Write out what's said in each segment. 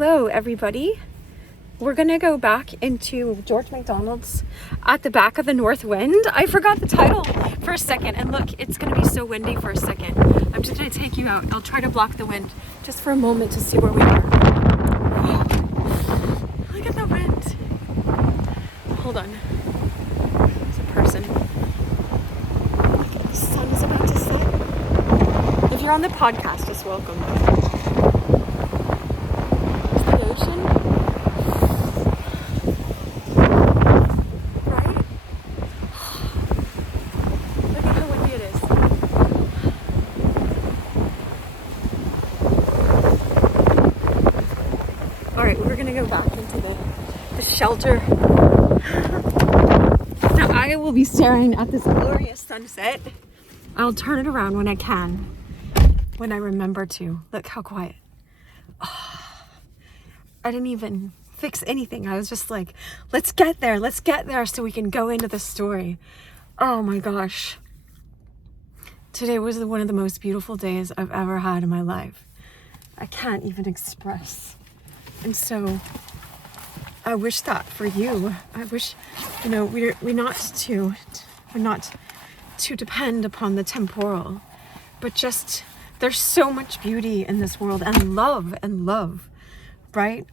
Hello, everybody. We're going to go back into George MacDonald's At the Back of the North Wind. I forgot the title for a second, and look, it's going to be so windy for a second. I'm just going to take you out. I'll try to block the wind just for a moment to see where we are. Look at the wind. Hold on. There's a person. The sun is about to set. If you're on the podcast, just welcome. Ocean, right? Look at how windy it is. All right, we're gonna go back into the shelter. Now I will be staring at this glorious sunset. I'll turn it around when I can, when I remember to. Look how quiet. I didn't even fix anything. I was just like, let's get there so we can go into the story. Oh my gosh. Today was one of the most beautiful days I've ever had in my life. I can't even express. And so I wish that for you. I wish, we're not to depend upon the temporal, but just there's so much beauty in this world and love. Right?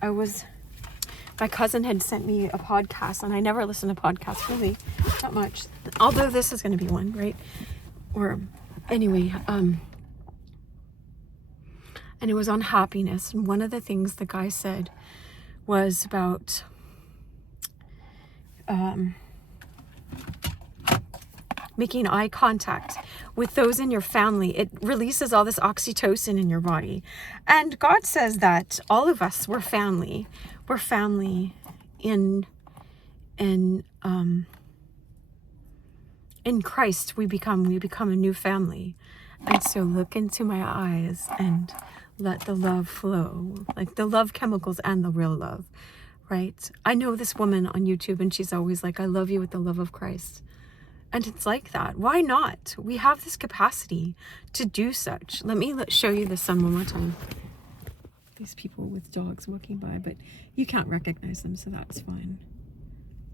My cousin had sent me a podcast, and I never listen to podcasts really that much, although this is going to be one, right? Or anyway, and it was on happiness. And one of the things the guy said was about making eye contact with those in your family. It releases all this oxytocin in your body. And God says that all of us, we're family. We're family in Christ. We become a new family. And so look into my eyes and let the love flow, like the love chemicals and the real love, right? I know this woman on YouTube, and she's always like, I love you with the love of Christ. And it's like that. Why not? We have this capacity to do such. Let me show you the sun one more time. These people with dogs walking by, but you can't recognize them, so that's fine.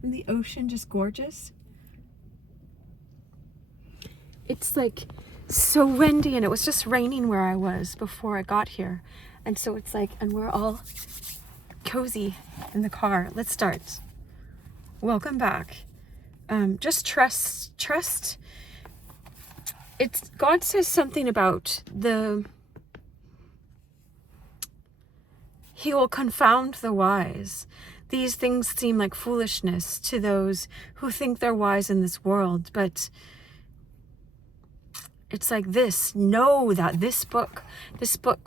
And the ocean, just gorgeous. It's like so windy, and it was just raining where I was before I got here. And so it's like, and we're all cozy in the car. Let's start. Welcome back. Just trust. God says something about He will confound the wise. These things seem like foolishness to those who think they're wise in this world, but it's like this. Know that this book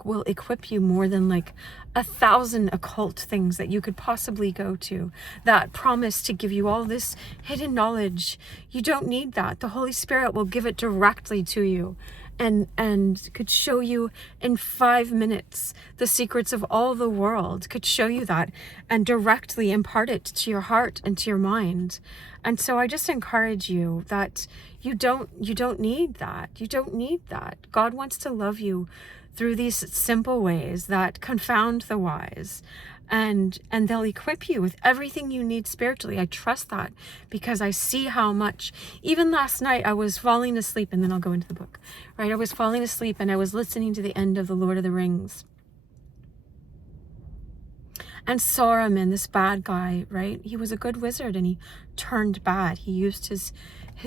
will equip you more than like 1,000 occult things that you could possibly go to that promise to give you all this hidden knowledge. You don't need that. The Holy Spirit will give it directly to you and could show you in 5 minutes the secrets of all the world, could show you that and directly impart it to your heart and to your mind. And so I just encourage you that you don't need that. You don't need that. God wants to love you through these simple ways that confound the wise, and they'll equip you with everything you need spiritually. I trust that because I see how much. Even last night I was falling asleep, and then I'll go into the book, right? I was falling asleep and I was listening to the end of The Lord of the Rings. And Saruman, this bad guy, right? He was a good wizard and he turned bad. He used his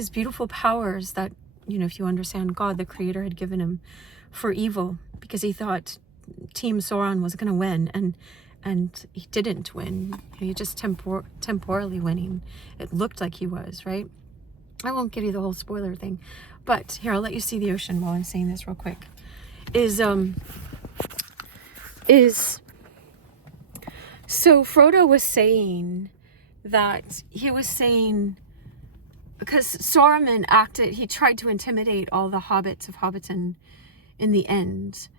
beautiful powers that, if you understand God, the Creator, had given him for evil, because he thought Team Sauron was going to win, and he didn't win. He just temporally winning. It looked like he was, right? I won't give you the whole spoiler thing, but here, I'll let you see the ocean while I'm saying this real quick. So Frodo was saying that because Saruman he tried to intimidate all the hobbits of Hobbiton in the end,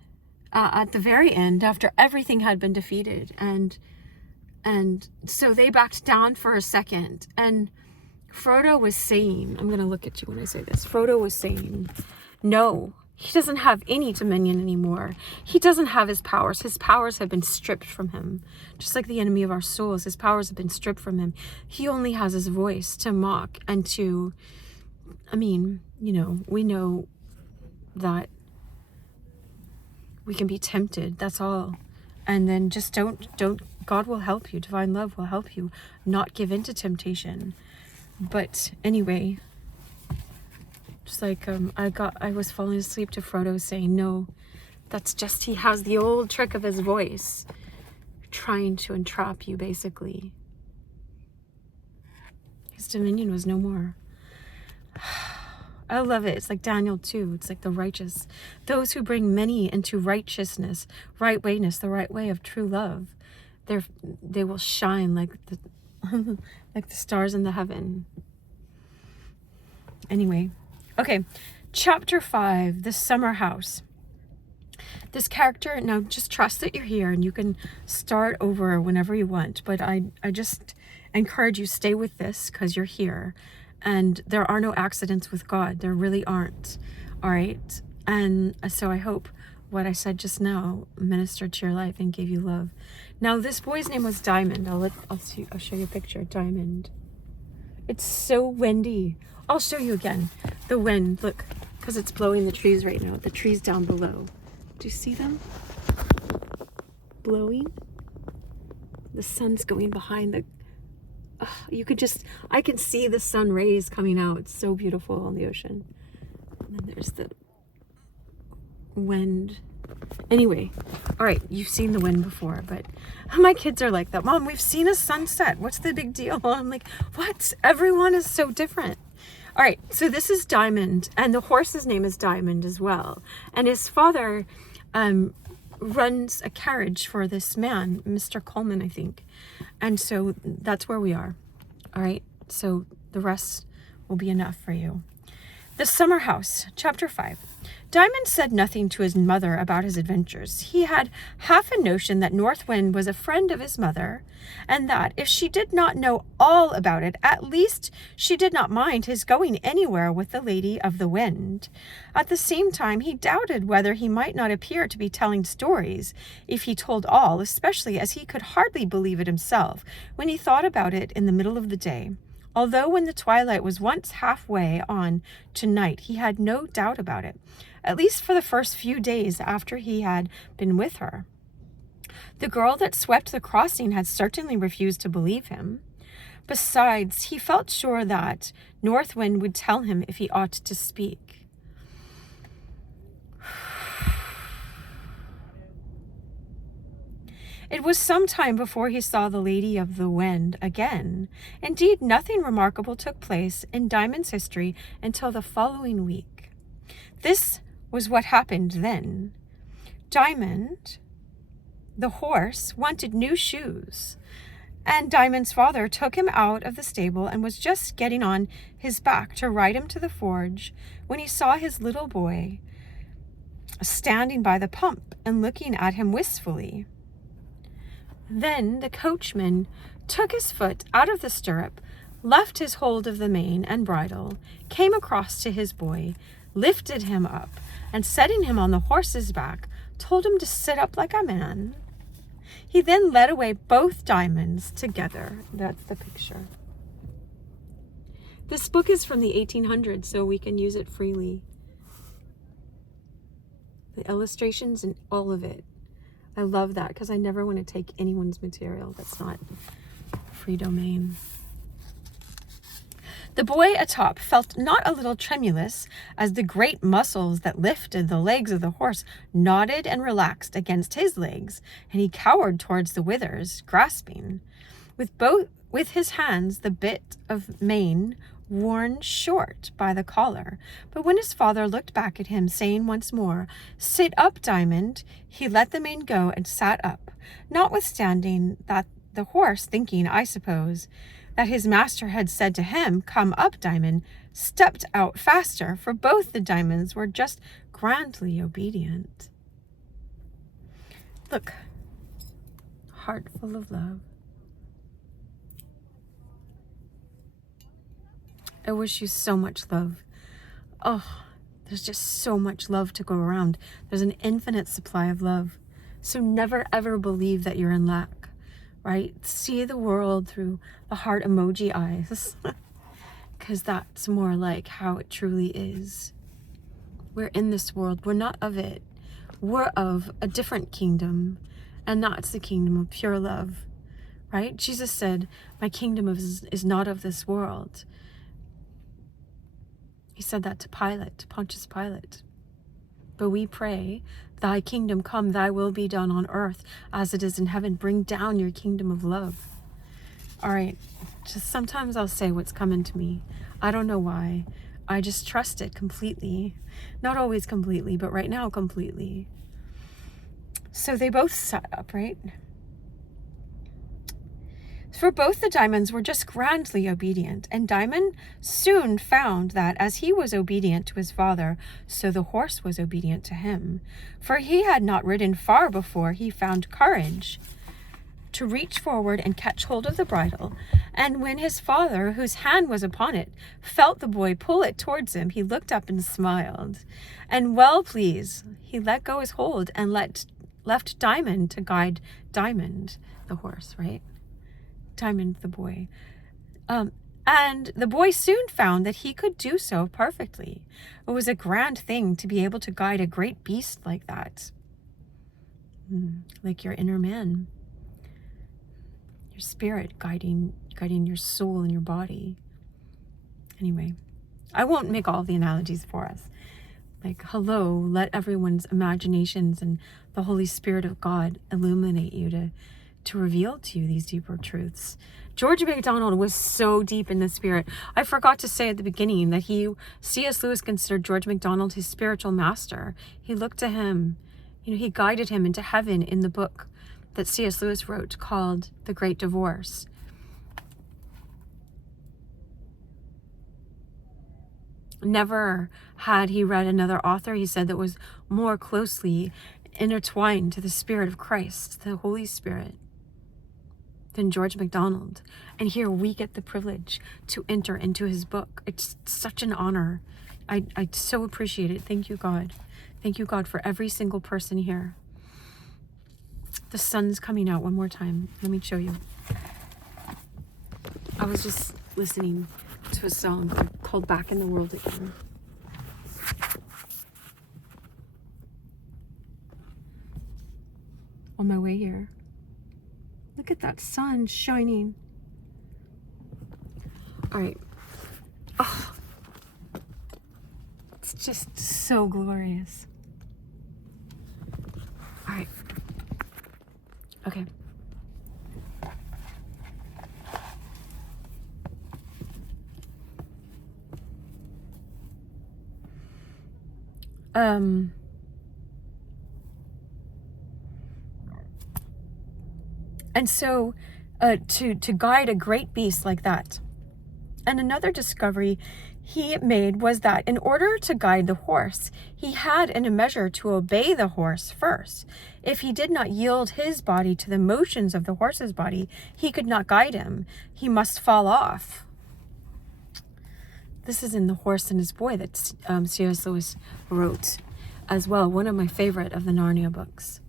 at the very end, after everything had been defeated. And so they backed down for a second. And Frodo was saying, I'm going to look at you when I say this. Frodo was saying, no, He doesn't have any dominion anymore. He doesn't have his powers. His powers have been stripped from him. Just like the enemy of our souls, his powers have been stripped from him. He only has his voice to mock and to, we know that we can be tempted. That's all. And then just don't, God will help you. Divine love will help you not give in to temptation. But anyway, just like I was falling asleep to Frodo saying, no, that's just, he has the old trick of his voice trying to entrap you, basically. His dominion was no more. I love it. It's like Daniel 2. It's like the righteous. Those who bring many into righteousness, right wayness, the right way of true love, they will shine like the like the stars in the heaven. Anyway, okay. Chapter 5, the summer house. This character, now just trust that you're here and you can start over whenever you want. But I just encourage you, stay with this because you're here. And there are no accidents with God. There really aren't. All right. And so I hope what I said just now ministered to your life and gave you love. Now, this boy's name was Diamond. I'll show you a picture. Diamond. It's so windy. I'll show you again. The wind, look, because it's blowing the trees right now. The trees down below. Do you see them? Blowing? The sun's going behind the... I can see the sun rays coming out. It's so beautiful on the ocean. And then there's the wind. Anyway, all right, you've seen the wind before, but my kids are like that. Mom, we've seen a sunset. What's the big deal? I'm like, what? Everyone is so different. All right, so this is Diamond, and the horse's name is Diamond as well. And his father runs a carriage for this man, Mr. Coleman, I think. And so that's where we are. All right. So the rest will be enough for you. The summer house, chapter 5. Diamond said nothing to his mother about his adventures. He had half a notion that North Wind was a friend of his mother, and that if she did not know all about it, at least she did not mind his going anywhere with the Lady of the Wind. At the same time, he doubted whether he might not appear to be telling stories if he told all, especially as he could hardly believe it himself when he thought about it in the middle of the day. Although when the twilight was once halfway on to night, he had no doubt about it, at least for the first few days after he had been with her. The girl that swept the crossing had certainly refused to believe him. Besides, he felt sure that North Wind would tell him if he ought to speak. It was some time before he saw the Lady of the Wind again. Indeed, nothing remarkable took place in Diamond's history until the following week. This was what happened then. Diamond, the horse, wanted new shoes, and Diamond's father took him out of the stable and was just getting on his back to ride him to the forge when he saw his little boy standing by the pump and looking at him wistfully. Then the coachman took his foot out of the stirrup, left his hold of the mane and bridle, came across to his boy, lifted him up, and setting him on the horse's back, told him to sit up like a man. He then led away both Diamonds together. That's the picture. This book is from the 1800s, so we can use it freely. The illustrations and all of it. I love that because I never want to take anyone's material that's not free domain. The boy atop felt not a little tremulous as the great muscles that lifted the legs of the horse nodded and relaxed against his legs, and he cowered towards the withers, grasping with his hands the bit of mane worn short by the collar. But when his father looked back at him, saying once more, "Sit up, Diamond," he let the mane go and sat up, notwithstanding that the horse, thinking, I suppose, that his master had said to him, "Come up, Diamond," stepped out faster, for both the Diamonds were just grandly obedient. Look, heart full of love. I wish you so much love. Oh, There's just so much love to go around. There's an infinite supply of love. So never ever believe that you're in lack, right? See the world through the heart emoji eyes, because that's more like how it truly is. We're in this world. We're not of it. We're of a different kingdom, and that's the kingdom of pure love, right? Jesus said, my kingdom is not of this world. He said that to Pontius Pilate. But we pray, thy kingdom come, thy will be done on earth as it is in heaven. Bring down your kingdom of love. All right, just sometimes I'll say what's coming to me. I don't know why. I just trust it completely. Not always completely, but right now completely. So they both sat up, right? For both the diamonds were just grandly obedient, and Diamond soon found that as he was obedient to his father, so the horse was obedient to him. For he had not ridden far before he found courage to reach forward and catch hold of the bridle. And when his father, whose hand was upon it, felt the boy pull it towards him, he looked up and smiled. And well pleased, he let go his hold and left Diamond to guide Diamond, the horse, right? Diamond, the boy. And the boy soon found that he could do so perfectly. It was a grand thing to be able to guide a great beast like that. Like your inner man. Your spirit guiding your soul and your body. Anyway, I won't make all the analogies for us. Like, hello, let everyone's imaginations and the Holy Spirit of God illuminate you to reveal to you these deeper truths. George MacDonald was so deep in the spirit. I forgot to say at the beginning that C.S. Lewis considered George MacDonald his spiritual master. He looked to him, he guided him into heaven in the book that C.S. Lewis wrote called The Great Divorce. Never had he read another author, he said, that was more closely intertwined to the Spirit of Christ, the Holy Spirit, than George MacDonald. And here we get the privilege to enter into his book. It's such an honor. I so appreciate it. Thank you, God. Thank you, God, for every single person here. The sun's coming out one more time. Let me show you. I was just listening to a song called Back in the World Again. On my way here. Look at that sun shining. All right. Oh, it's just so glorious. All right. Okay. And so to guide a great beast like that. And another discovery he made was that in order to guide the horse, he had in a measure to obey the horse first. If he did not yield his body to the motions of the horse's body, he could not guide him. He must fall off. This is in The Horse and His Boy that C.S. Lewis wrote as well. One of my favorite of the Narnia books.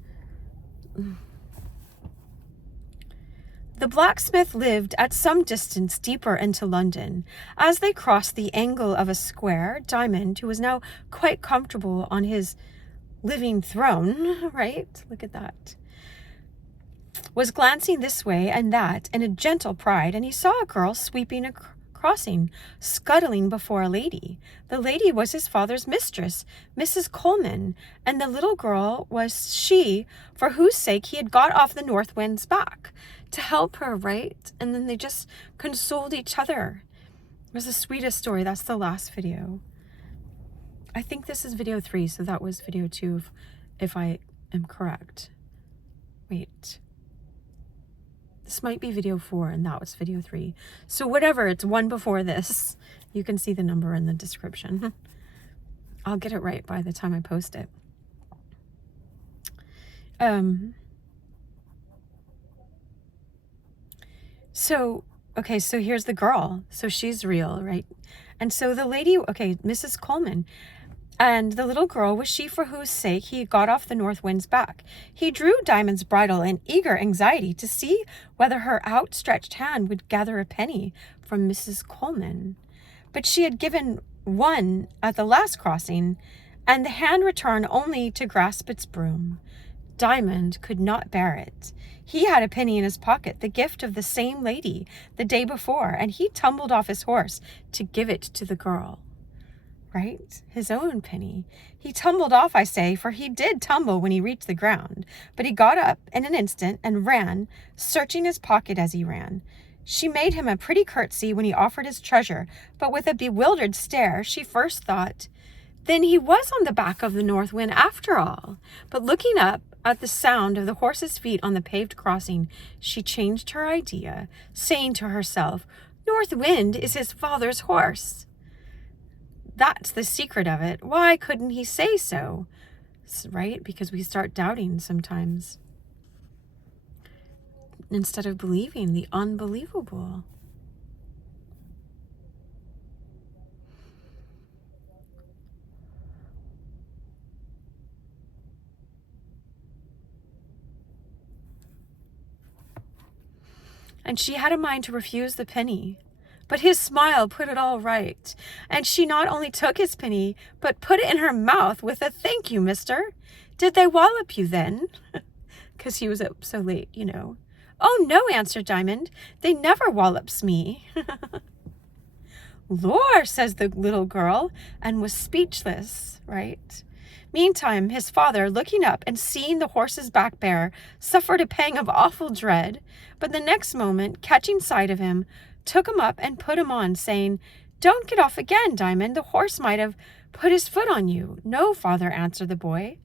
The blacksmith lived at some distance deeper into London. As they crossed the angle of a square, Diamond, who was now quite comfortable on his living throne, right? Look at that. Was glancing this way and that in a gentle pride, and he saw a girl sweeping a crossing, scuttling before a lady. The lady was his father's mistress, Mrs. Coleman, and the little girl was she for whose sake he had got off the North Wind's back. To help her, right? And then they just consoled each other. It was the sweetest story. That's the last video. I think this is video 3, so that was video 2, if I am correct. Wait. This might be video 4, and that was video 3. So whatever, it's one before this. You can see the number in the description. I'll get it right by the time I post it. So here's the girl. So she's real, right? And so the lady, Mrs. Coleman, And the little girl was she for whose sake he got off the north wind's back. He drew Diamond's bridle in eager anxiety to see whether her outstretched hand would gather a penny from Mrs. Coleman. But she had given one at the last crossing, and the hand returned only to grasp its broom. Diamond could not bear it. He had a penny in his pocket, the gift of the same lady the day before, and he tumbled off his horse to give it to the girl. Right? His own penny. He tumbled off, I say, for he did tumble when he reached the ground, but he got up in an instant and ran, searching his pocket as he ran. She made him a pretty curtsy when he offered his treasure, but with a bewildered stare, she first thought, then he was on the back of the north wind after all. But looking up at the sound of the horse's feet on the paved crossing, she changed her idea, saying to herself, North Wind is his father's horse. That's the secret of it. Why couldn't he say so? Right? Because we start doubting sometimes instead of believing the unbelievable. And she had a mind to refuse the penny. But his smile put it all right. And she not only took his penny, but put it in her mouth with a thank you, mister. Did they wallop you then? 'Cause he was up so late, you know. Oh, no, answered Diamond. They never wallops me. Lor, says the little girl, and was speechless, right? Meantime, his father, looking up and seeing the horse's back bare, suffered a pang of awful dread, but the next moment, catching sight of him, took him up and put him on, saying, Don't get off again, Diamond. The horse might have put his foot on you. No, father, answered the boy,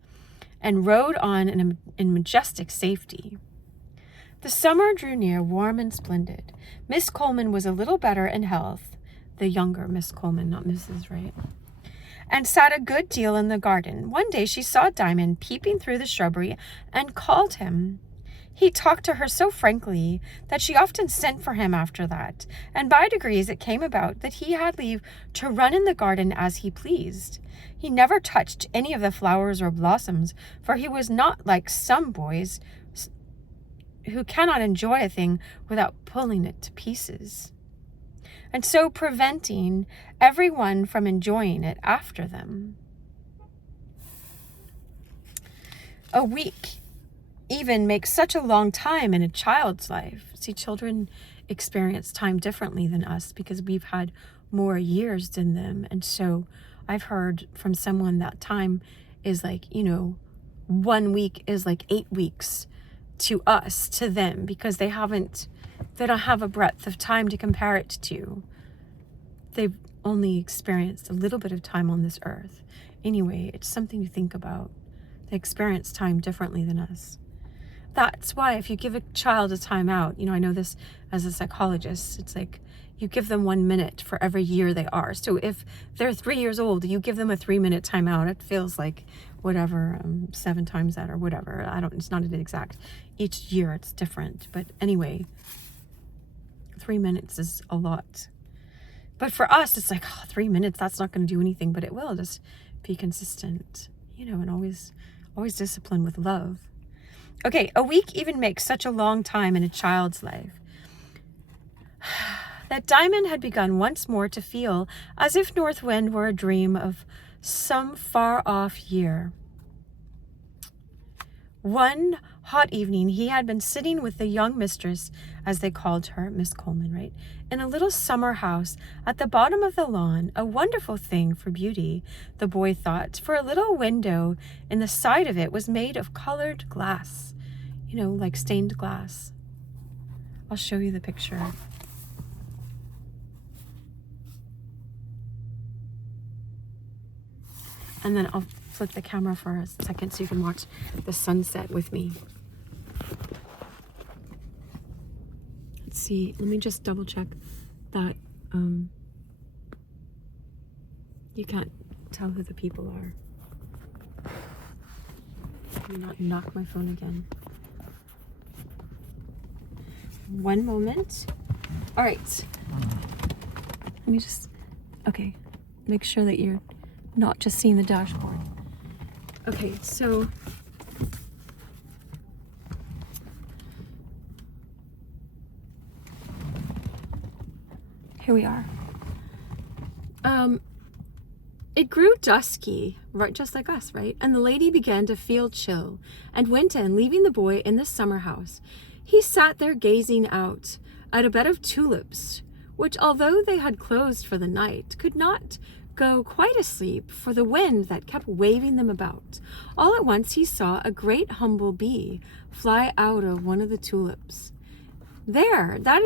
and rode on in majestic safety. The summer drew near, warm and splendid. Miss Coleman was a little better in health, the younger Miss Coleman, not Mrs., right? And sat a good deal in the garden. One day she saw Diamond peeping through the shrubbery and called him. He talked to her so frankly that she often sent for him after that, and by degrees it came about that he had leave to run in the garden as he pleased. He never touched any of the flowers or blossoms, for he was not like some boys who cannot enjoy a thing without pulling it to pieces, and so preventing everyone from enjoying it after them. A week even makes such a long time in a child's life. See, children experience time differently than us because we've had more years than them. And so I've heard from someone that time is like, 1 week is like 8 weeks to us, to them, because they don't have a breadth of time to compare it to. They've only experienced a little bit of time on this earth. Anyway, it's something to think about. They experience time differently than us. That's why if you give a child a time out, I know this as a psychologist, it's like you give them 1 minute for every year they are. So if they're 3 years old, you give them a 3-minute time out. It feels like whatever, 7 times that or whatever. It's not an exact. Each year it's different. But anyway, 3 minutes is a lot. But for us, it's like, 3 minutes, that's not going to do anything, but it will. Just be consistent, and always discipline with love. Okay, a week even makes such a long time in a child's life that Diamond had begun once more to feel as if North Wind were a dream of some far-off year. One hot evening, he had been sitting with the young mistress, as they called her, Miss Coleman, right, in a little summer house at the bottom of the lawn, a wonderful thing for beauty, the boy thought, for a little window in the side of it was made of colored glass, like stained glass. I'll show you the picture. And then I'll flip the camera for a second so you can watch the sunset with me. Let's see, let me just double check that you can't tell who the people are. Let me not knock my phone again. One moment. All right. Let me just, okay, make sure that you're not just seeing the dashboard. Okay, so here we are. It grew dusky, right, just like us, right? And the lady began to feel chill and went in, leaving the boy in the summer house. He sat there gazing out at a bed of tulips, which, although they had closed for the night, could not go quite asleep for the wind that kept waving them about. All at once he saw a great humble bee fly out of one of the tulips. "There, that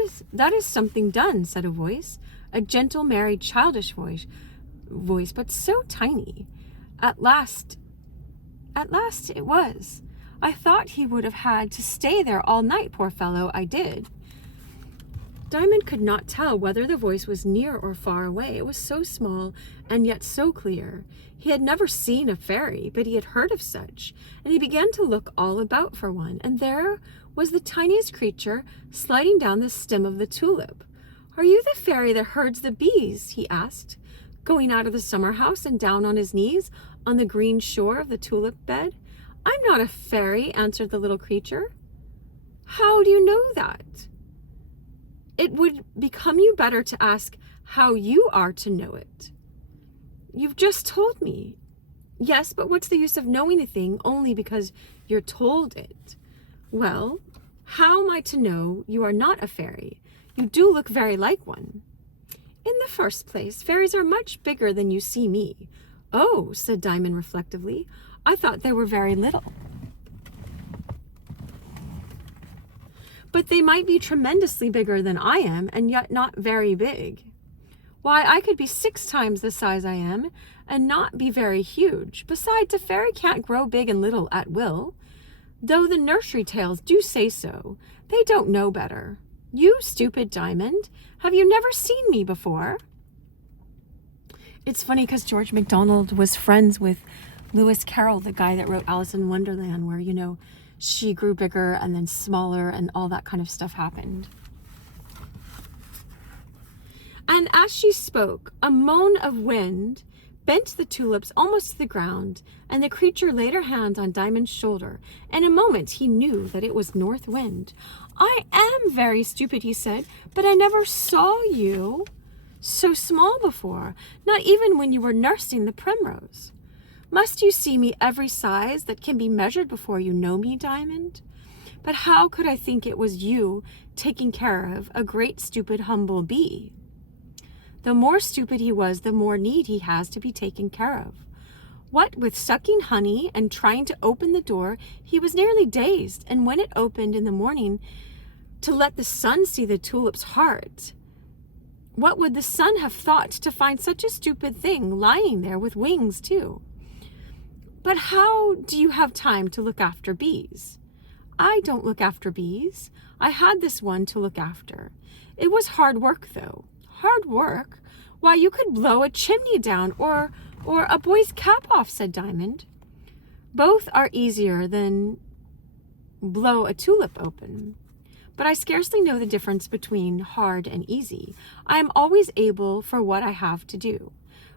is something done," said a voice, a gentle, merry, childish voice, but so tiny. At last it was. I thought he would have had to stay there all night, poor fellow, I did. Diamond could not tell whether the voice was near or far away. It was so small and yet so clear. He had never seen a fairy, but he had heard of such, and he began to look all about for one, and there was the tiniest creature sliding down the stem of the tulip. "Are you the fairy that herds the bees?" he asked, going out of the summer house and down on his knees on the green shore of the tulip bed. "I'm not a fairy," answered the little creature. "How do you know that?" "It would become you better to ask how you are to know it." "You've just told me." "Yes, but what's the use of knowing a thing only because you're told it?" "Well, how am I to know you are not a fairy? You do look very like one." "In the first place, fairies are much bigger than you see me." "Oh," said Diamond reflectively, "I thought they were very little." "But they might be tremendously bigger than I am, and yet not very big." "Why, I could be 6 times the size I am, and not be very huge. Besides, a fairy can't grow big and little at will, though the nursery tales do say so. They don't know better." "You stupid Diamond, have you never seen me before?" It's funny because George MacDonald was friends with Lewis Carroll, the guy that wrote Alice in Wonderland, where, you know, she grew bigger and then smaller and all that kind of stuff happened. And as she spoke, a moan of wind bent the tulips almost to the ground, and the creature laid her hand on Diamond's shoulder. In a moment he knew that it was North Wind. "I am very stupid," he said, "but I never saw you so small before, not even when you were nursing the primrose. Must you see me every size that can be measured before you know me, Diamond? But how could I think it was you taking care of a great stupid humble bee? The more stupid he was, the more need he has to be taken care of. What with sucking honey and trying to open the door, he was nearly dazed, and when it opened in the morning to let the sun see the tulip's heart, what would the sun have thought to find such a stupid thing lying there with wings too? But how do you have time to look after bees?" "I don't look after bees. I had this one to look after. It was hard work, though." "Hard work? Why, you could blow a chimney down or a boy's cap off," said Diamond. "Both are easier than blow a tulip open. But I scarcely know the difference between hard and easy. I am always able for what I have to do.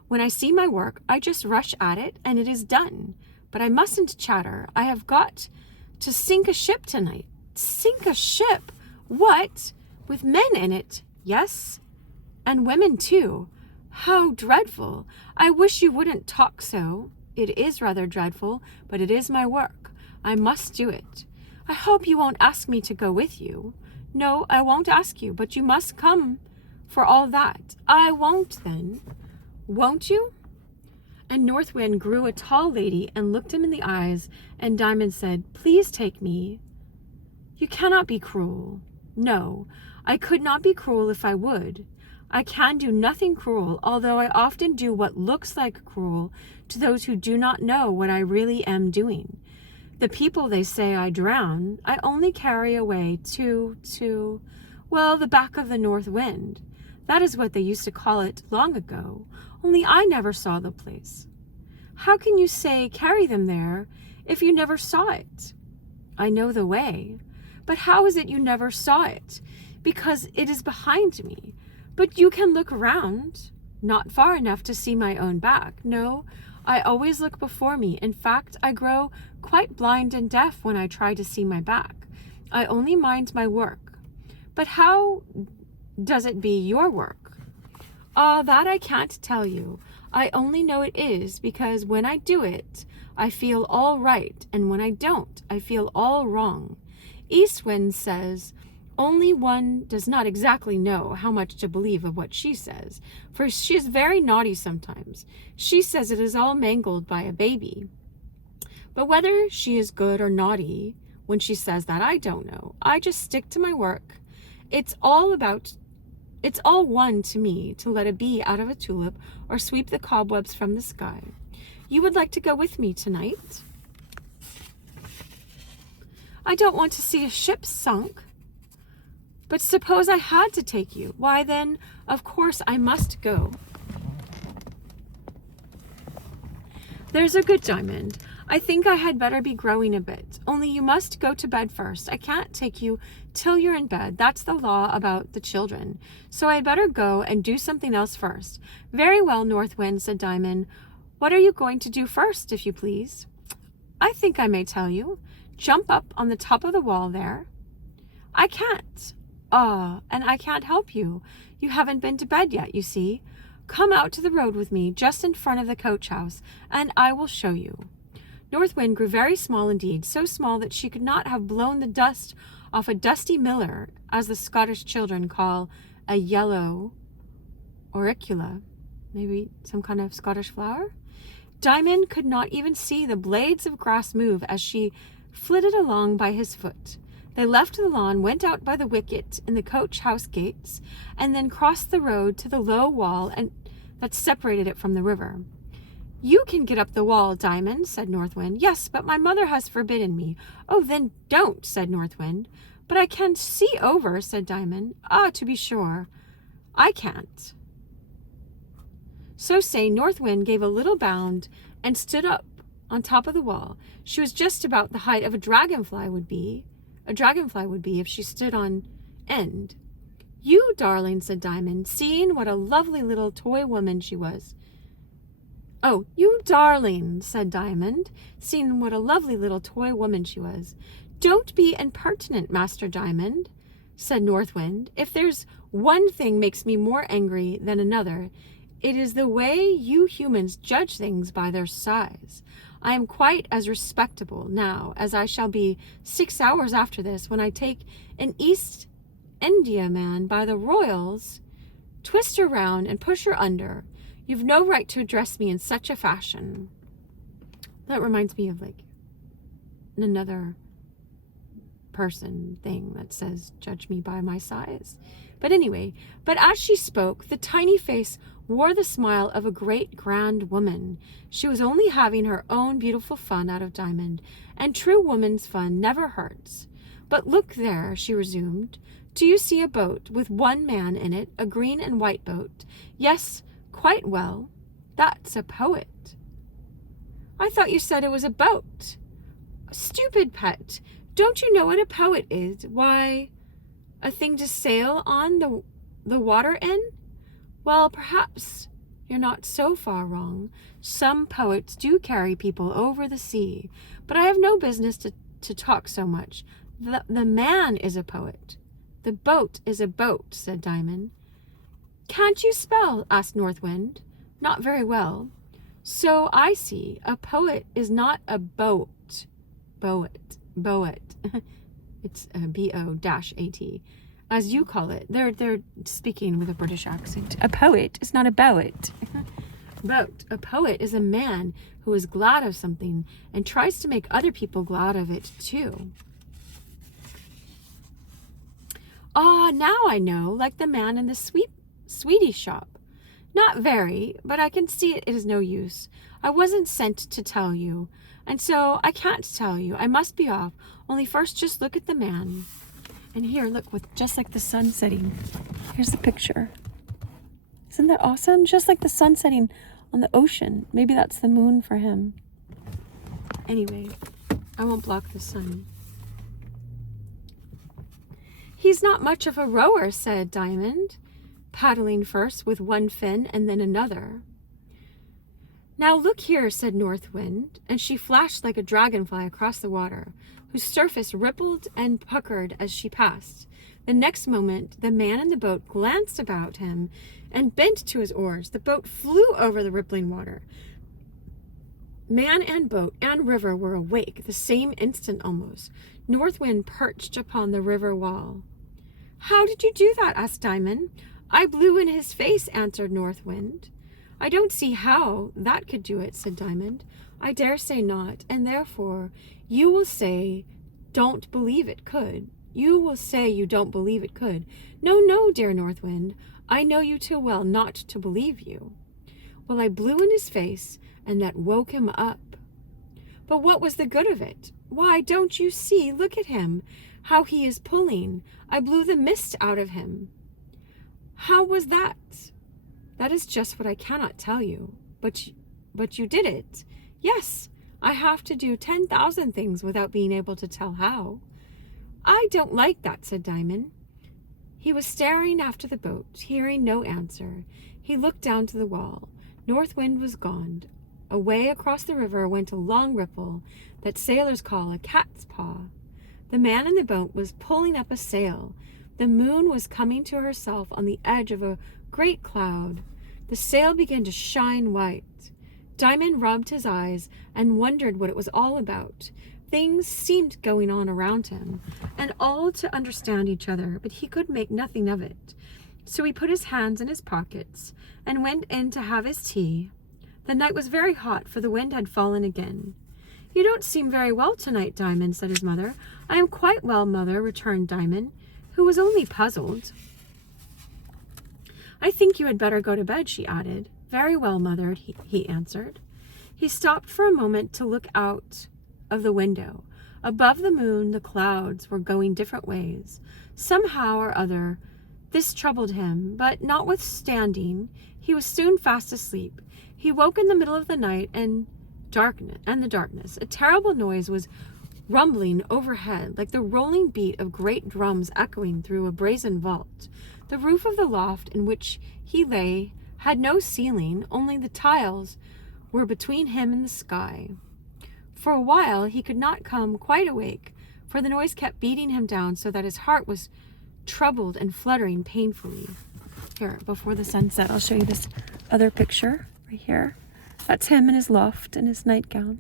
When I see my work, I just rush at it and it is done. But I mustn't chatter. I have got to sink a ship tonight." "Sink a ship? What? With men in it?" "Yes, and women too." "How dreadful. I wish you wouldn't talk so." "It is rather dreadful, but it is my work. I must do it." "I hope you won't ask me to go with you." "No, I won't ask you, but you must come for all that." "I won't then." "Won't you?" And North Wind grew a tall lady and looked him in the eyes, and Diamond said, "Please take me." "You cannot be cruel." "No, I could not be cruel if I would. I can do nothing cruel, although I often do what looks like cruel to those who do not know what I really am doing. The people they say I drown, I only carry away to, well, the back of the North Wind. That is what they used to call it long ago, only I never saw the place." "How can you say carry them there if you never saw it?" "I know the way." "But how is it you never saw it?" "Because it is behind me." "But you can look around." Not far enough to see my own back. No, I always look before me. In fact, I grow quite blind and deaf when I try to see my back. I only mind my work. But how does it be your work? Ah, that I can't tell you. I only know it is because when I do it, I feel all right, and when I don't, I feel all wrong. East Wind says, only one does not exactly know how much to believe of what she says, for she is very naughty sometimes. She says it is all mangled by a baby. But whether she is good or naughty when she says that, I don't know. I just stick to my work. It's all one to me to let a bee out of a tulip or sweep the cobwebs from the sky. You would like to go with me tonight? I don't want to see a ship sunk. But suppose I had to take you. Why then, of course, I must go. There's a good Diamond. I think I had better be growing a bit. Only you must go to bed first. I can't take you till you're in bed. That's the law about the children. So I had better go and do something else first. Very well, North Wind, said Diamond. What are you going to do first, if you please? I think I may tell you. Jump up on the top of the wall there. I can't. Ah, and I can't help you. You haven't been to bed yet, you see. Come out to the road with me, just in front of the coach house, and I will show you. North Wind grew very small indeed, so small that she could not have blown the dust off a dusty miller, as the Scottish children call a yellow auricula, maybe some kind of Scottish flower. Diamond could not even see the blades of grass move as she flitted along by his foot. They left the lawn, went out by the wicket in the coach house gates, and then crossed the road to the low wall that separated it from the river. You can get up the wall, Diamond, said North Wind. Yes, but my mother has forbidden me. Oh, then don't, said North Wind. But I can see over, said Diamond. Ah, to be sure. I can't. So saying, North Wind gave a little bound and stood up on top of the wall. She was just about the height of a dragonfly would be if she stood on end. You, darling, said Diamond, seeing what a lovely little toy woman she was. Oh, you darling, said Diamond, seeing what a lovely little toy woman she was. Don't be impertinent, Master Diamond, said North Wind. If there's one thing makes me more angry than another, it is the way you humans judge things by their size. I am quite as respectable now as I shall be 6 hours after this when I take an East India man by the royals, twist her round and push her under. You've no right to address me in such a fashion. That reminds me of like another person thing that says, judge me by my size. But anyway, but as she spoke, the tiny face wore the smile of a great grand woman. She was only having her own beautiful fun out of Diamond, and true woman's fun never hurts. But look there, she resumed. Do you see a boat with one man in it, a green and white boat? Yes, quite well. That's a poet. I thought you said it was a boat. Stupid pet. Don't you know what a poet is? Why, a thing to sail on the water in? Well, perhaps you're not so far wrong. Some poets do carry people over the sea, but I have no business to talk so much. The man is a poet. The boat is a boat, said Diamond. Can't you spell? Asked North Wind. Not very well. So I see. A poet is not a boat. Boat. It's B-O-A-T. As you call it. They're speaking with a British accent. A poet is not a boat. Boat. A poet is a man who is glad of something and tries to make other people glad of it too. Ah, now I know, like the man in the sweetie shop. Not very, but I can see it is no use. I wasn't sent to tell you, and so I can't tell you. I must be off. Only first just look at the man. And here, look, with just like the sun setting. Here's the picture. Isn't that awesome? Just like the sun setting on the ocean. Maybe that's the moon for him. Anyway, I won't block the sun. He's not much of a rower, said Diamond. paddling first with one fin and then another. "Now look here," said North Wind, and she flashed like a dragonfly across the water, whose surface rippled and puckered as she passed. The next moment, the man in the boat glanced about him and bent to his oars. The boat flew over the rippling water. Man and boat and river were awake the same instant almost. North Wind perched upon the river wall. "How did you do that?" asked Diamond. "I blew in his face," answered North Wind. "I don't see how that could do it," said Diamond. "I dare say not, and therefore you will say don't believe it could. You will say you don't believe it could. No, no, dear North Wind, I know you too well not to believe you. Well, I blew in his face, and that woke him up. But what was the good of it? Why, don't you see? Look at him, how he is pulling. I blew the mist out of him." "How was that?" "That is just what I cannot tell you. But you did it." "Yes, I have to do 10,000 things without being able to tell how." "I don't like that," said Diamond. He was staring after the boat, hearing no answer. He looked down to the wall. North Wind was gone. Away across the river went a long ripple that sailors call a cat's paw. The man in the boat was pulling up a sail. The moon was coming to herself on the edge of a great cloud. The sail began to shine white. Diamond rubbed his eyes and wondered what it was all about. Things seemed going on around him, and all to understand each other, but he could make nothing of it. So he put his hands in his pockets and went in to have his tea. The night was very hot, for the wind had fallen again. "You don't seem very well tonight, Diamond," said his mother. "I am quite well, mother," returned Diamond, who was only puzzled. "I think you had better go to bed," she added. "Very well, mother," he answered. He stopped for a moment to look out of the window. Above the moon, the clouds were going different ways. Somehow or other, this troubled him, but notwithstanding, he was soon fast asleep. He woke in the middle of the night and the darkness. A terrible noise was rumbling overhead, like the rolling beat of great drums echoing through a brazen vault. The roof of the loft in which he lay had no ceiling, only the tiles were between him and the sky. For a while he could not come quite awake, for the noise kept beating him down so that his heart was troubled and fluttering painfully. Here, before the sunset, I'll show you this other picture right here. That's him in his loft in his nightgown.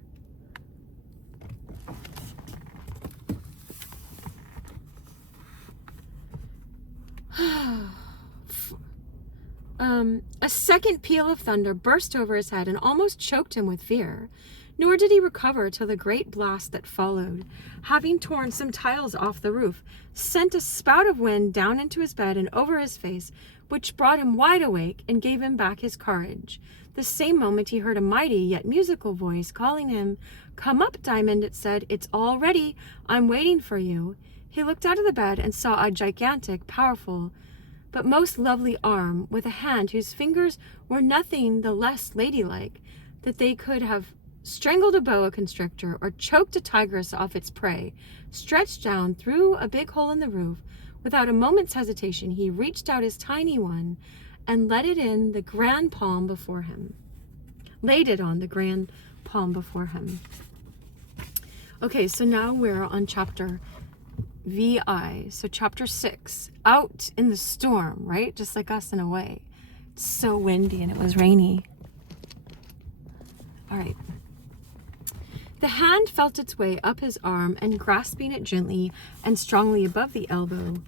A second peal of thunder burst over his head and almost choked him with fear. Nor did he recover till the great blast that followed, having torn some tiles off the roof, sent a spout of wind down into his bed and over his face, which brought him wide awake and gave him back his courage. The same moment he heard a mighty yet musical voice calling him. "Come up, Diamond," it said. "It's all ready. I'm waiting for you." He looked out of the bed and saw a gigantic, powerful, but most lovely arm, with a hand whose fingers were nothing the less ladylike that they could have strangled a boa constrictor or choked a tigress off its prey, stretched down through a big hole in the roof. Without a moment's hesitation, he reached out his tiny one and laid it on the grand palm before him. Okay, so now we're on chapter VI. So chapter 6, out in the storm, right? Just like us in a way. It's so windy and it was rainy. All right. The hand felt its way up his arm and, grasping it gently and strongly above the elbow,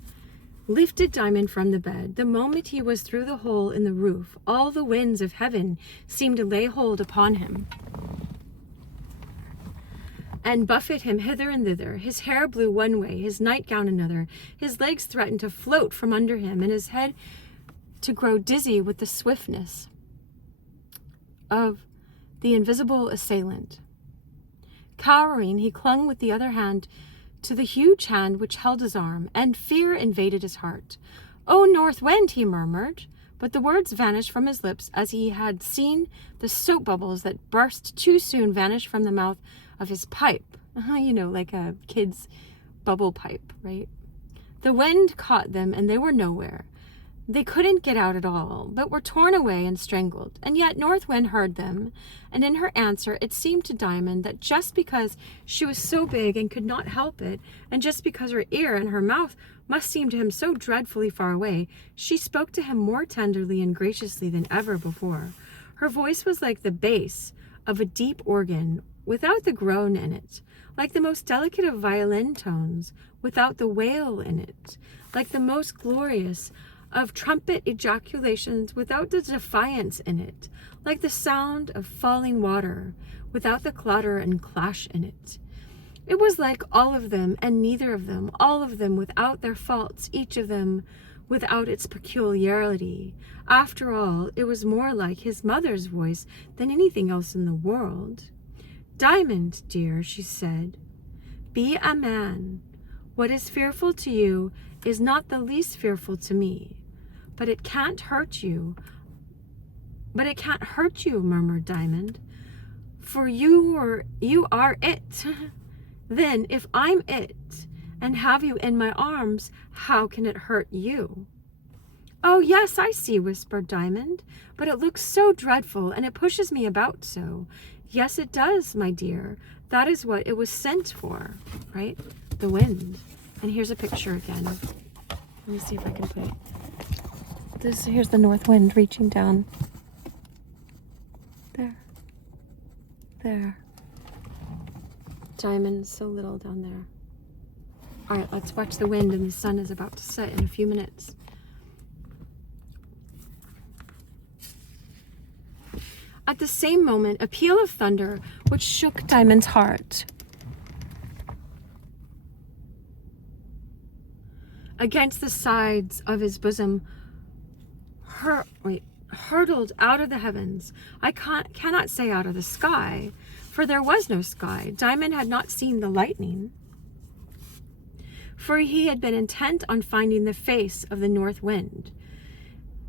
lifted Diamond from the bed. The moment he was through the hole in the roof, all the winds of heaven seemed to lay hold upon him and buffet him hither and thither. His hair blew one way, his nightgown another. His legs threatened to float from under him, and his head to grow dizzy with the swiftness of the invisible assailant. Cowering, he clung with the other hand to the huge hand which held his arm, and fear invaded his heart. "Oh, North Wind," he murmured, but the words vanished from his lips as he had seen the soap bubbles that burst too soon vanish from the mouth of his pipe. Like a kid's bubble pipe, right? The wind caught them, and they were nowhere. They couldn't get out at all, but were torn away and strangled. And yet North Wind heard them, and in her answer it seemed to Diamond that just because she was so big and could not help it, and just because her ear and her mouth must seem to him so dreadfully far away, she spoke to him more tenderly and graciously than ever before. Her voice was like the bass of a deep organ, without the groan in it, like the most delicate of violin tones, without the wail in it, like the most glorious of trumpet ejaculations, without the defiance in it, like the sound of falling water, without the clatter and clash in it. It was like all of them and neither of them, all of them without their faults, each of them without its peculiarity. After all, it was more like his mother's voice than anything else in the world. "Diamond, dear," she said, "be a man. What is fearful to you is not the least fearful to me. But it can't hurt you." "But it can't hurt you," murmured Diamond, "for you are it." "Then if I'm it and have you in my arms, how can it hurt you?" "Oh, yes, I see," whispered Diamond, "but it looks so dreadful and it pushes me about so." "Yes, it does, my dear. That is what it was sent for," right? The wind. And here's a picture again. Let me see if I can put it. Here's the north wind reaching down. There. Diamond's so little down there. All right, let's watch the wind, and the sun is about to set in a few minutes. At the same moment, a peal of thunder, which shook Diamond's heart, against the sides of his bosom, hurtled out of the heavens. I cannot say out of the sky, for there was no sky. Diamond had not seen the lightning, for he had been intent on finding the face of the north wind.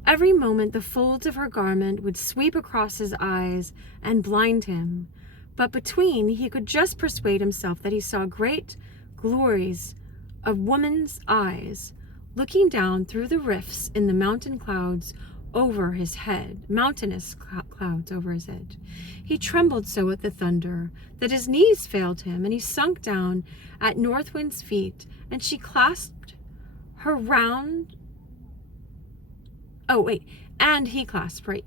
Every moment the folds of her garment would sweep across his eyes and blind him, but between he could just persuade himself that he saw great glories of woman's eyes looking down through the rifts in the mountain clouds over his head, mountainous clouds over his head. He trembled so at the thunder that his knees failed him, and he sunk down at North Wind's feet, and she clasped her round.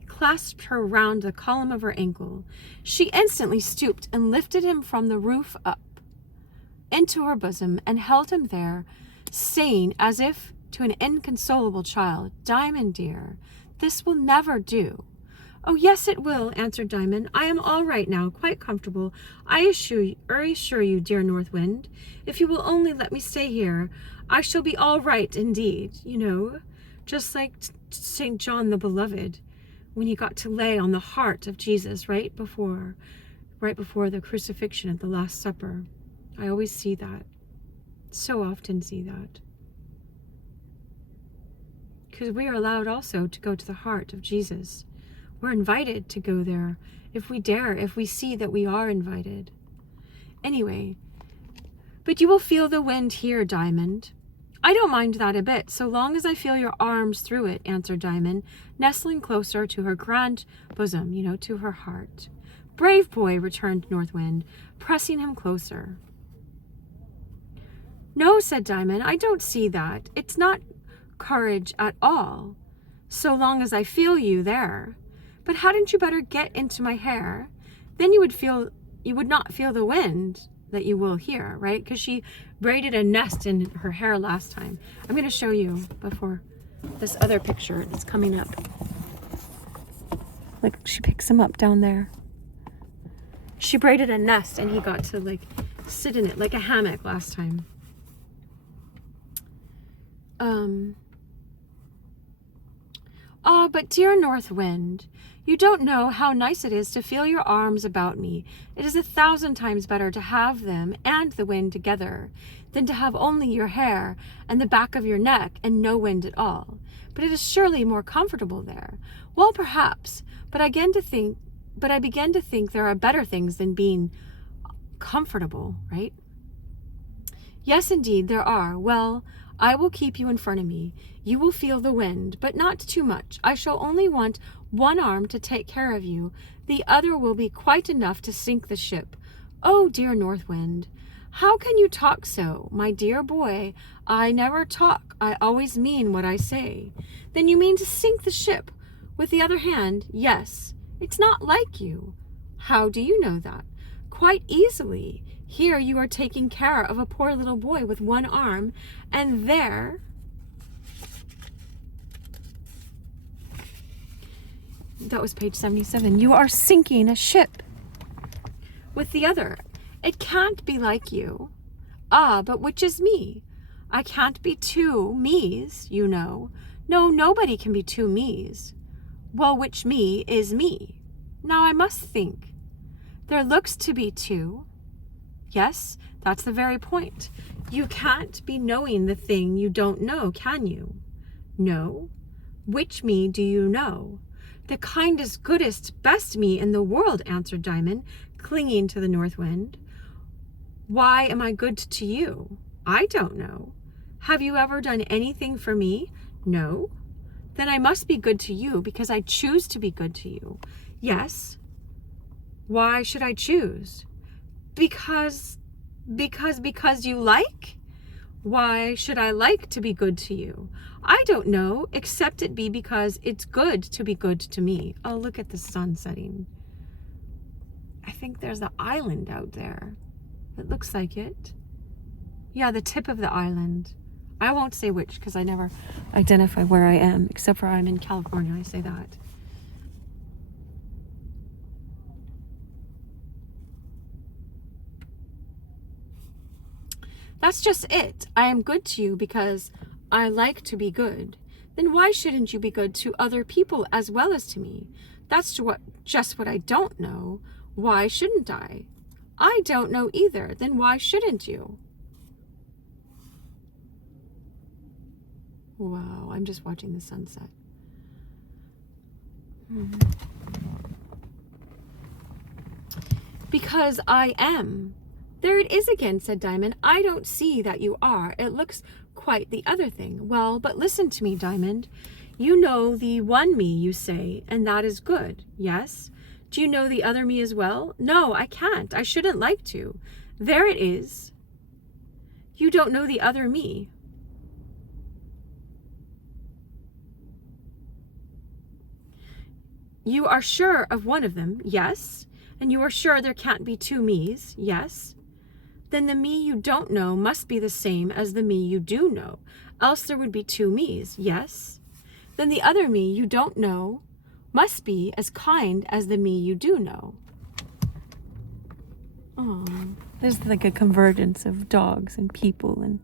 Clasped her round the column of her ankle. She instantly stooped and lifted him from the roof up into her bosom and held him there, saying as if to an inconsolable child, "Diamond, dear, this will never do." "Oh, yes, it will," answered Diamond. "I am all right now, quite comfortable. I assure you, dear North Wind, if you will only let me stay here, I shall be all right indeed, just like St. John the Beloved, when he got to lay on the heart of Jesus right before the crucifixion at the Last Supper. I always see that. So often see that. Because we are allowed also to go to the heart of Jesus. We're invited to go there if we dare, if we see that we are invited. Anyway, but you will feel the wind here, Diamond. "I don't mind that a bit, so long as I feel your arms through it," answered Diamond, nestling closer to her grand bosom, to her heart. "Brave boy," returned North Wind, pressing him closer. "No," said Diamond, "I don't see that. It's not courage at all, so long as I feel you there. But hadn't you better get into my hair? Then you would not feel the wind that you will here," right? Because she braided a nest in her hair last time. I'm going to show you before this other picture that's coming up. Like, she picks him up down there. She braided a nest and he got to sit in it like a hammock last time. But dear North Wind, you don't know how nice it is to feel your arms about me. It is 1,000 times better to have them and the wind together than to have only your hair and the back of your neck and no wind at all. But it is surely more comfortable there. Well, perhaps, but I begin to think there are better things than being comfortable, right? Yes, indeed, there are. Well, I will keep you in front of me. You will feel the wind, but not too much. I shall only want one arm to take care of you. The other will be quite enough to sink the ship. Oh, dear North Wind, how can you talk so? My dear boy, I never talk. I always mean what I say. Then you mean to sink the ship with the other hand? Yes. It's not like you. How do you know that? Quite easily. Here you are taking care of a poor little boy with one arm, and there... That was page 77. You are sinking a ship with the other. It can't be like you. Ah, but which is me? I can't be two me's, you know. No, nobody can be two me's. Well, which me is me? Now I must think. There looks to be two. Yes, that's the very point. You can't be knowing the thing you don't know, can you? No. Which me do you know? The kindest, goodest, best me in the world, answered Diamond, clinging to the North Wind. Why am I good to you? I don't know. Have you ever done anything for me? No. Then I must be good to you because I choose to be good to you. Yes. Why should I choose? Because you like? Why should I like to be good to you? I don't know, except it be because it's good to be good to me. Oh, look at the sun setting. I think there's an island out there. It looks like it. Yeah, the tip of the island. I won't say which because I never identify where I am, except for I'm in California, I say that. That's just it. I am good to you because I like to be good. Then why shouldn't you be good to other people as well as to me? That's just what I don't know. Why shouldn't I? I don't know either. Then why shouldn't you? Wow, I'm just watching the sunset. Because I am. There it is again, said Diamond. I don't see that you are. It looks quite the other thing. Well, but listen to me, Diamond. You know the one me, you say, and that is good, yes? Do you know the other me as well? No, I can't. I shouldn't like to. There it is. You don't know the other me. You are sure of one of them, yes? And you are sure there can't be two me's, yes? Then the me you don't know must be the same as the me you do know, else there would be two me's, yes? Then the other me you don't know must be as kind as the me you do know. Oh, there's like a convergence of dogs and people and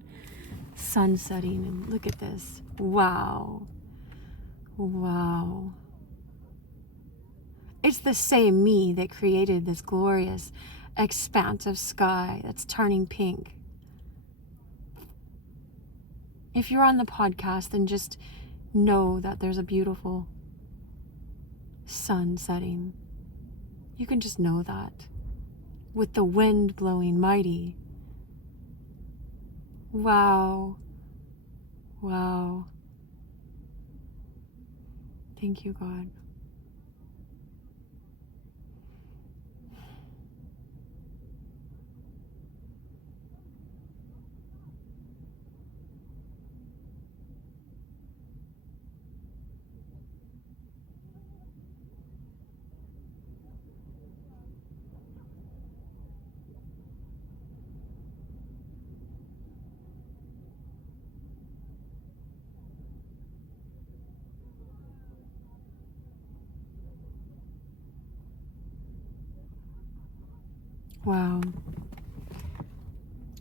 sun setting, and look at this. Wow. Wow. It's the same me that created this glorious expanse of sky that's turning pink. If you're on the podcast, then just know that there's a beautiful sun setting. You can just know that. With the wind blowing mighty. Wow. Wow. Thank you, God. Wow.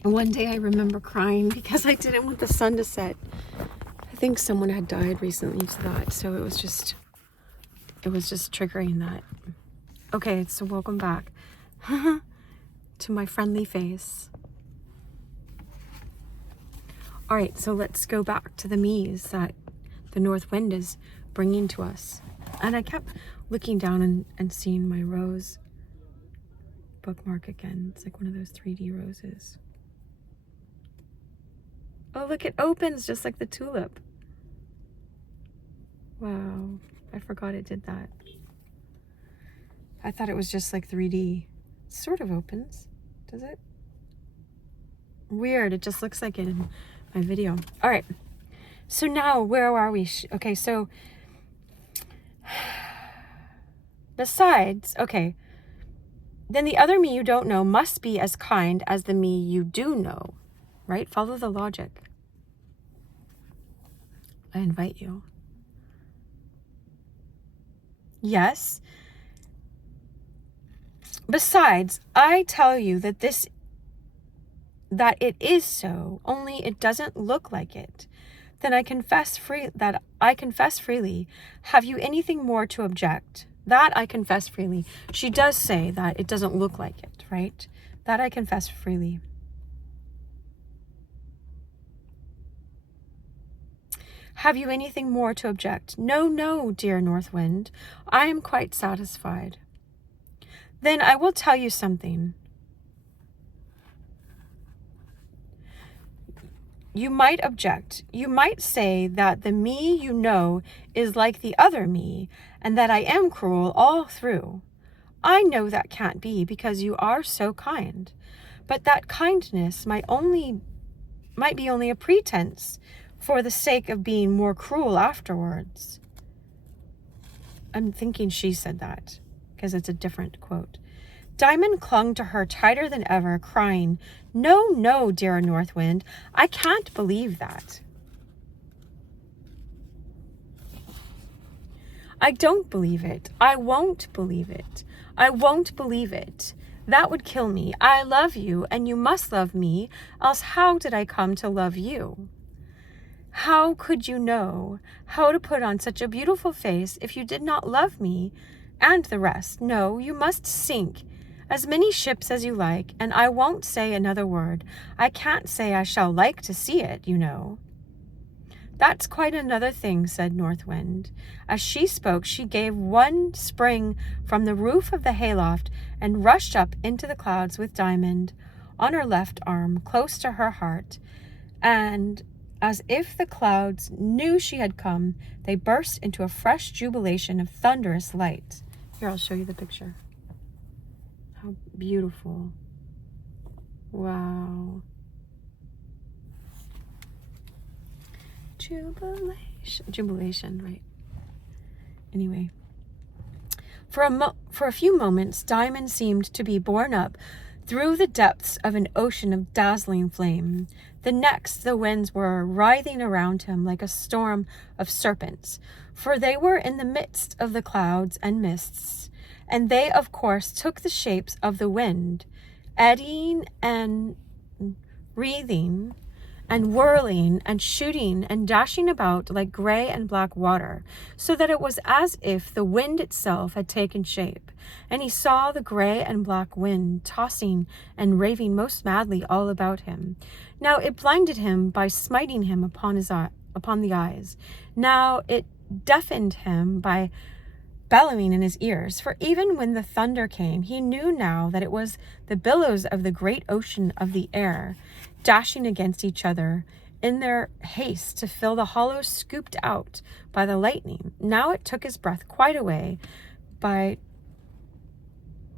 One day I remember crying because I didn't want the sun to set. I think someone had died recently to that, so it was just triggering that. Okay, so welcome back to my friendly face. All right, so let's go back to the me's that the north wind is bringing to us. And I kept looking down and seeing my rose bookmark again. It's like one of those 3D roses. Oh, look, it opens just like the tulip. Wow, I forgot it did that. I thought it was just like 3D. It sort of opens, does it? Weird, it just looks like it in my video. All right, so now where are we? Okay, so besides, okay, then the other me you don't know must be as kind as the me you do know, right? Follow the logic. I invite you. Yes. Besides, I tell you that it is so, only it doesn't look like it. Then I confess freely. Have you anything more to object? That I confess freely. She does say that it doesn't look like it, right? That I confess freely. Have you anything more to object? No, no, dear North Wind. I am quite satisfied. Then I will tell you something. You might object. You might say that the me you know is like the other me, and that I am cruel all through. I know that can't be because you are so kind. But that kindness might be only a pretense for the sake of being more cruel afterwards. I'm thinking she said that because it's a different quote. Diamond clung to her tighter than ever, crying, No, no, dear North Wind, I can't believe that. I don't believe it. I won't believe it. I won't believe it. That would kill me. I love you, and you must love me, else how did I come to love you? How could you know how to put on such a beautiful face if you did not love me and the rest? No, you must sink as many ships as you like, and I won't say another word. I can't say I shall like to see it, you know. That's quite another thing, said North Wind. As she spoke, she gave one spring from the roof of the hayloft and rushed up into the clouds with Diamond on her left arm, close to her heart, and as if the clouds knew she had come, they burst into a fresh jubilation of thunderous light. Here, I'll show you the picture. How beautiful. Wow. Jubilation, right. Anyway. For a few moments, Diamond seemed to be borne up through the depths of an ocean of dazzling flame. The next, the winds were writhing around him like a storm of serpents, for they were in the midst of the clouds and mists, and they, of course, took the shapes of the wind, eddying and wreathing and whirling and shooting and dashing about like gray and black water, so that it was as if the wind itself had taken shape. And he saw the gray and black wind tossing and raving most madly all about him. Now it blinded him by smiting him upon the eyes. Now it deafened him by bellowing in his ears. For even when the thunder came, he knew now that it was the billows of the great ocean of the air, dashing against each other in their haste to fill the hollows scooped out by the lightning. Now it took his breath quite away by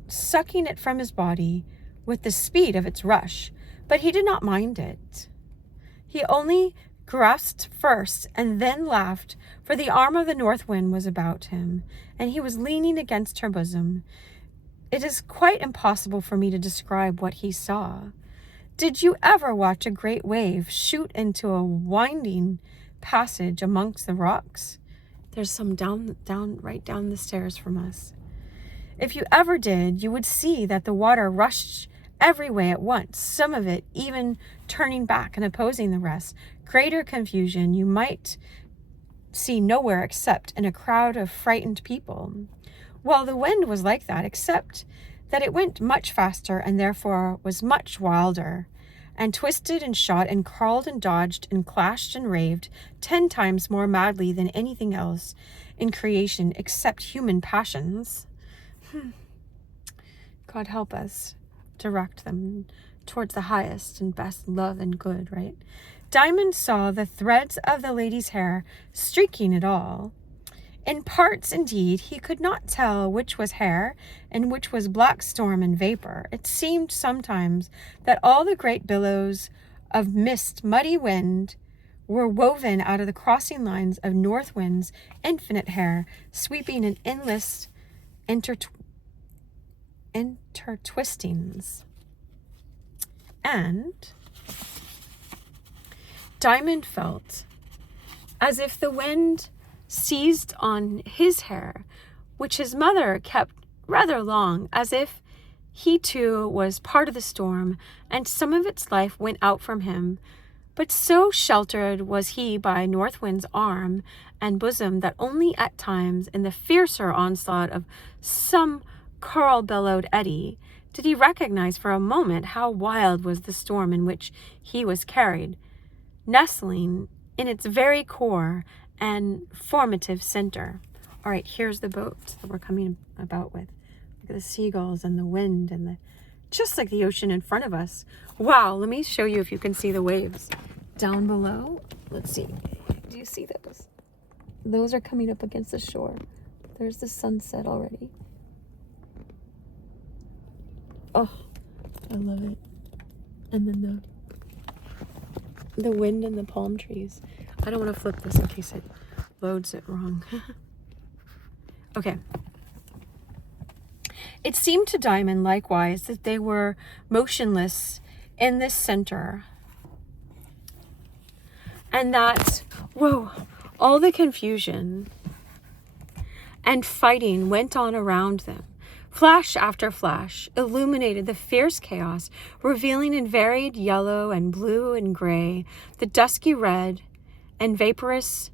sucking it from his body with the speed of its rush, but he did not mind it. He only grasped first and then laughed, for the arm of the north wind was about him, and he was leaning against her bosom. It is quite impossible for me to describe what he saw. Did you ever watch a great wave shoot into a winding passage amongst the rocks? There's some right down the stairs from us. If you ever did, you would see that the water rushed every way at once, some of it even turning back and opposing the rest. Greater confusion you might see nowhere except in a crowd of frightened people. Well, the wind was like that, except that it went much faster and therefore was much wilder, and twisted and shot and crawled and dodged and clashed and raved 10 times more madly than anything else in creation except human passions. God help us direct them towards the highest and best love and good, right? Diamond saw the threads of the lady's hair streaking it all. In parts, indeed, he could not tell which was hair and which was black storm and vapor. It seemed sometimes that all the great billows of mist, muddy wind, were woven out of the crossing lines of North Wind's infinite hair, sweeping in endless intertwistings. And Diamond felt as if the wind seized on his hair, which his mother kept rather long, as if he too was part of the storm, and some of its life went out from him. But so sheltered was he by North Wind's arm and bosom that only at times, in the fiercer onslaught of some curl-bellowed eddy, did he recognize for a moment how wild was the storm in which he was carried, nestling in its very core and formative center. All right, here's the boat that we're coming about with. Look at the seagulls and the wind and just like the ocean in front of us. Wow, let me show you if you can see the waves down below. Let's see. Do you see those? Those are coming up against the shore. There's the sunset already. Oh, I love it. And then the wind and the palm trees. I don't want to flip this in case it loads it wrong. Okay. It seemed to Diamond likewise that they were motionless in this center, and that, all the confusion and fighting went on around them. Flash after flash illuminated the fierce chaos, revealing in varied yellow and blue and gray the dusky red and vaporous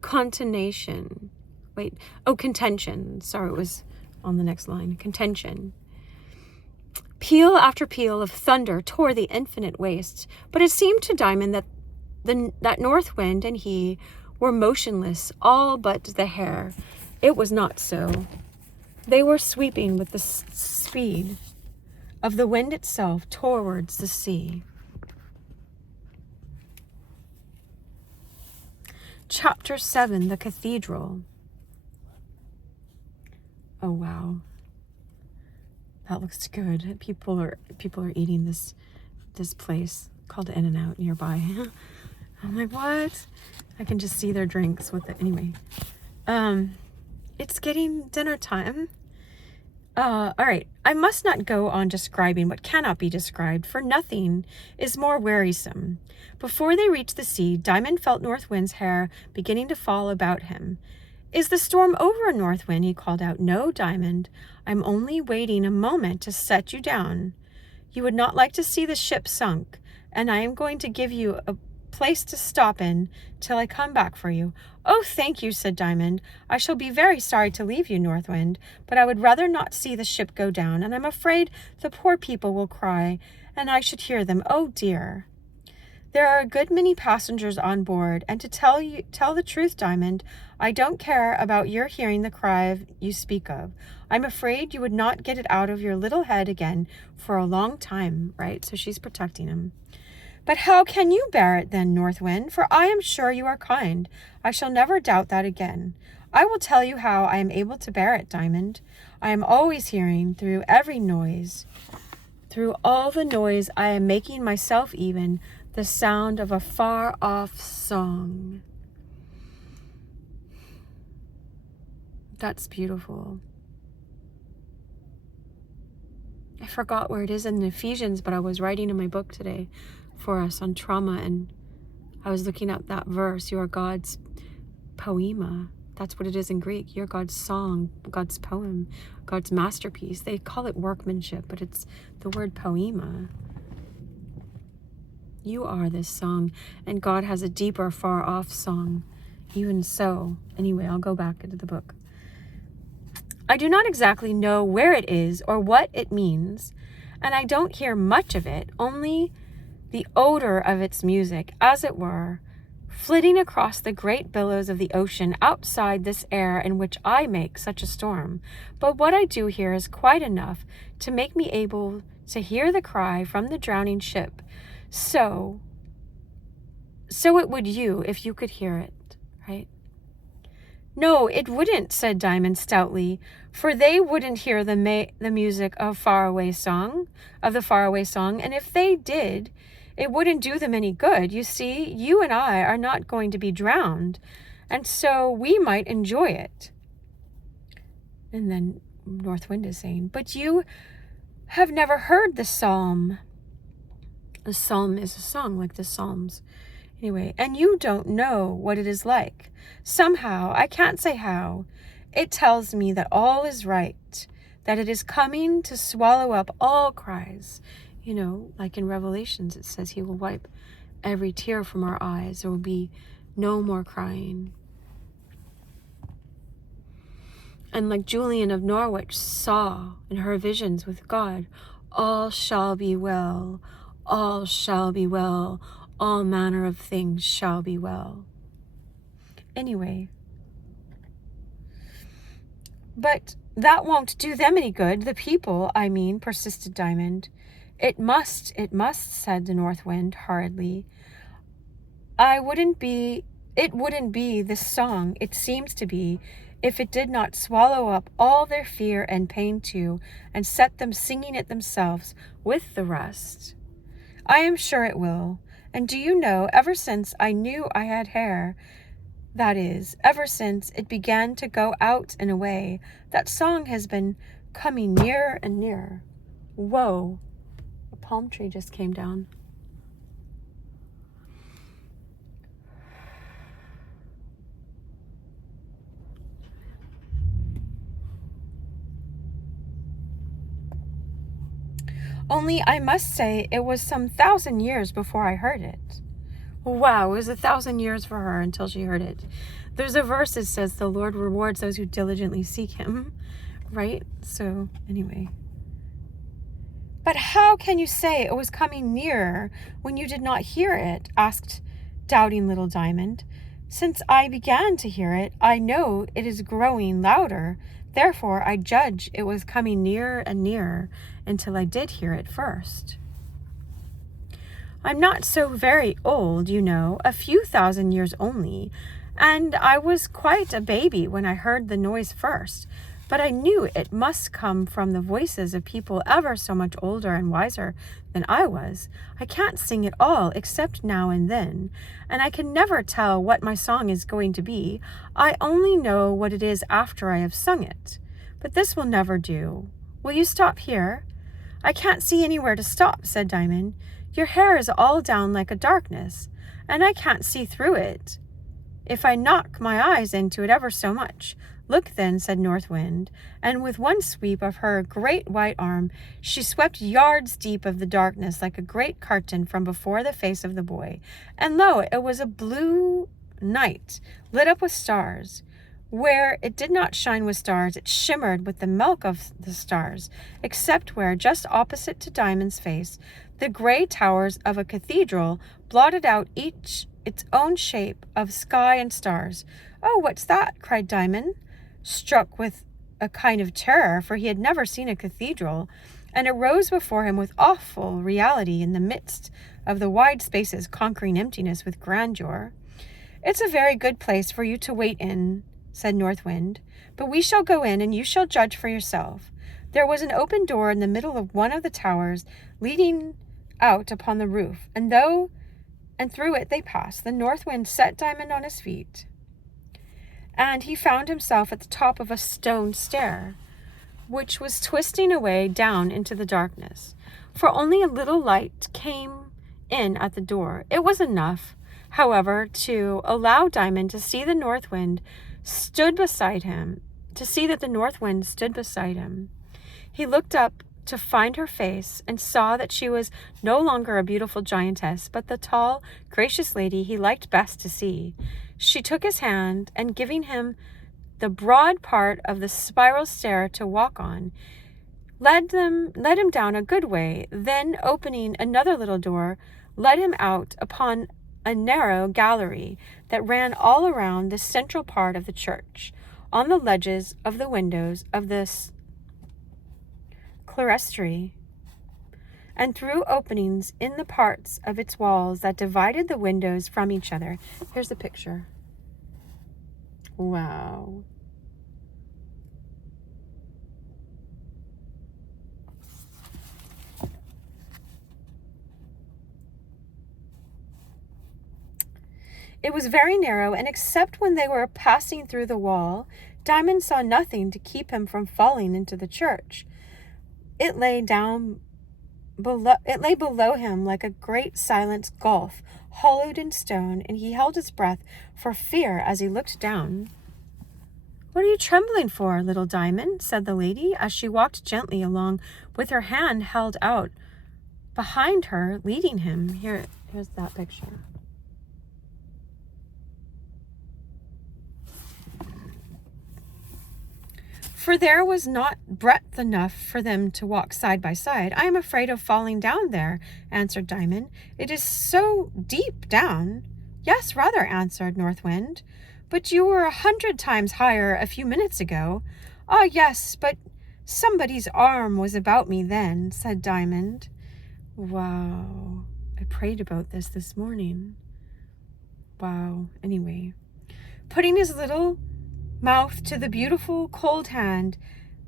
contention. Sorry, it was on the next line. Contention. Peal after peal of thunder tore the infinite wastes, but it seemed to Diamond that that North Wind and he were motionless, all but the hair. It was not so. They were sweeping with the speed of the wind itself towards the sea. Chapter 7, The Cathedral. Oh, wow. That looks good. People are eating this place called In-N-Out nearby. I'm like, what? I can just see their drinks with it. Anyway, it's getting dinner time. All right. I must not go on describing what cannot be described, for nothing is more wearisome. Before they reached the sea, Diamond felt North Wind's hair beginning to fall about him. Is the storm over, North Wind? He called out. No, Diamond. I'm only waiting a moment to set you down. You would not like to see the ship sunk, and I am going to give you a place to stop in till I come back for you. Oh, thank you, said Diamond. I shall be very sorry to leave you, North Wind, but I would rather not see the ship go down, and I'm afraid the poor people will cry, and I should hear them. Oh, dear. There are a good many passengers on board, and to tell the truth, Diamond, I don't care about your hearing the cry you speak of. I'm afraid you would not get it out of your little head again for a long time, right? So she's protecting him. But how can you bear it then, North Wind? For I am sure you are kind. I shall never doubt that again. I will tell you how I am able to bear it, Diamond. I am always hearing through every noise, through all the noise I am making myself even, the sound of a far-off song. That's beautiful. I forgot where it is in Ephesians, but I was writing in my book today for us on trauma, and I was looking up that verse. You are God's poema. That's what it is in Greek. You're God's song, God's poem, God's masterpiece. They call it workmanship, but it's the word poema. You are this song, and God has a deeper, far-off song. Even so. Anyway, I'll go back into the book. I do not exactly know where it is or what it means, and I don't hear much of it, only the odor of its music, as it were, flitting across the great billows of the ocean outside this air in which I make such a storm. But what I do hear is quite enough to make me able to hear the cry from the drowning ship. So, So it would you if you could hear it, right? No, it wouldn't, said Diamond stoutly, for they wouldn't hear the music of the faraway song, and if they did, it wouldn't do them any good. You see, you and I are not going to be drowned, and so we might enjoy it. And then North Wind is saying, but you have never heard the psalm. A psalm is a song, like the Psalms. Anyway, and you don't know what it is like. Somehow, I can't say how, it tells me that all is right, that it is coming to swallow up all cries. You know, like in Revelations, it says he will wipe every tear from our eyes. There will be no more crying. And like Julian of Norwich saw in her visions with God, all shall be well, all shall be well, all manner of things shall be well. Anyway, but that won't do them any good, the people, I mean, persisted Diamond. It must, said the North Wind hurriedly. It wouldn't be this song, it seems to be, if it did not swallow up all their fear and pain too, and set them singing it themselves with the rest. I am sure it will. And do you know, ever since I knew I had hair, that is, ever since it began to go out and away, that song has been coming nearer and nearer. Whoa, a palm tree just came down. Only I must say it was some 1,000 years before I heard it. Wow, it was 1,000 years for her until she heard it. There's a verse that says the Lord rewards those who diligently seek him, right? So anyway. But how can you say it was coming nearer when you did not hear it? Asked doubting little Diamond. Since I began to hear it, I know it is growing louder. Therefore, I judge it was coming nearer and nearer until I did hear it first. I'm not so very old, you know, a few thousand years only, and I was quite a baby when I heard the noise first, but I knew it must come from the voices of people ever so much older and wiser than I was. I can't sing at all except now and then, and I can never tell what my song is going to be. I only know what it is after I have sung it. But this will never do. Will you stop here? I can't see anywhere to stop, said Diamond. Your hair is all down like a darkness, and I can't see through it if I knock my eyes into it ever so much. Look then, said North Wind, and with one sweep of her great white arm, she swept yards deep of the darkness like a great curtain from before the face of the boy. And lo, it was a blue night, lit up with stars. Where it did not shine with stars, it shimmered with the milk of the stars, except where, just opposite to Diamond's face, the gray towers of a cathedral blotted out each its own shape of sky and stars. Oh, what's that? Cried Diamond, struck with a kind of terror, for he had never seen a cathedral, and it rose before him with awful reality in the midst of the wide spaces, conquering emptiness with grandeur. It's a very good place for you to wait in, said North Wind, but we shall go in, and you shall judge for yourself. There was an open door in the middle of one of the towers, leading out upon the roof, and through it they passed. The North Wind set Diamond on his feet, and he found himself at the top of a stone stair, which was twisting away down into the darkness, for only a little light came in at the door. It was enough, however, to allow Diamond to see the North Wind stood beside him, He looked up to find her face, and saw that she was no longer a beautiful giantess, but the tall, gracious lady he liked best to see. She took his hand, and giving him the broad part of the spiral stair to walk on, led him down a good way, then opening another little door, led him out upon a narrow gallery that ran all around the central part of the church. On the ledges of the windows of this clerestory, and through openings in the parts of its walls that divided the windows from each other. Here's the picture. Wow. It was very narrow, and except when they were passing through the wall, Diamond saw nothing to keep him from falling into the church. It lay below him like a great silent gulf, hollowed in stone, and he held his breath for fear as he looked down. "What are you trembling for, little Diamond?" said the lady, as she walked gently along with her hand held out behind her, leading him. Here's that picture. For there was not breadth enough for them to walk side by side. "I am afraid of falling down there," answered Diamond. "It is so deep down." "Yes, rather," answered North Wind. "But you were 100 times higher a few minutes ago." "Ah, yes, but somebody's arm was about me then," said Diamond. Wow. I prayed about this morning. Wow. Anyway, putting his little mouth to the beautiful cold hand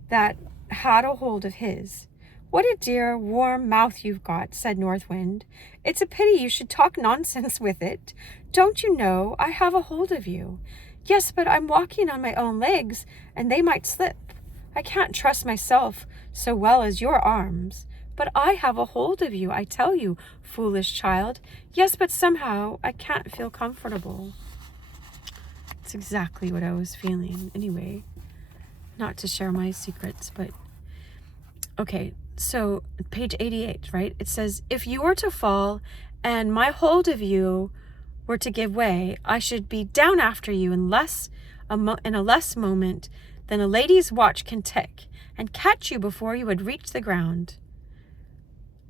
that had a hold of his. "What a dear warm mouth you've got," said North Wind. "It's a pity you should talk nonsense with it. Don't you know I have a hold of you?" "Yes, but I'm walking on my own legs, and they might slip. I can't trust myself so well as your arms. But I have a hold of you, I tell you, foolish child." "Yes, but somehow I can't feel comfortable." It's exactly what I was feeling. Anyway, not to share my secrets, but okay, so page 88, right? It says, "If you were to fall and my hold of you were to give way, I should be down after you in a less moment than a lady's watch can tick, and catch you before you had reached the ground."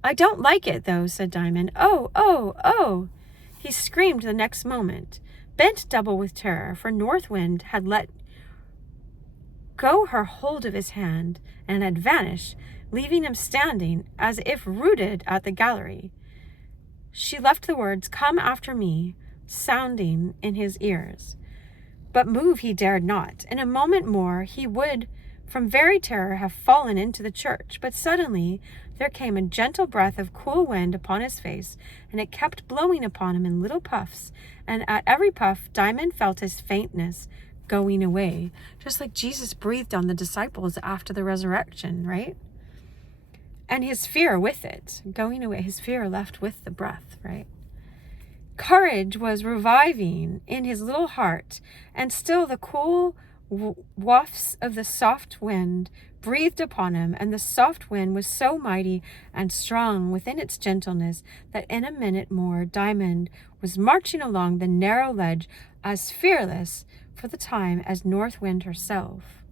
"I don't like it, though," said Diamond. "Oh, oh, oh!" He screamed the next moment, bent double with terror, for North Wind had let go her hold of his hand and had vanished, leaving him standing as if rooted at the gallery. She left the words, "Come after me," sounding in his ears. But move he dared not. In a moment more he would, from very terror, have fallen into the church. But suddenly there came a gentle breath of cool wind upon his face, and it kept blowing upon him in little puffs, and at every puff Diamond felt his faintness going away, just like Jesus breathed on the disciples after the resurrection, right? And his fear with it, going away, his fear left with the breath, right? Courage was reviving in his little heart, and still the cool wafts of the soft wind breathed upon him, and the soft wind was so mighty and strong within its gentleness that in a minute more Diamond was marching along the narrow ledge as fearless for the time as North Wind herself.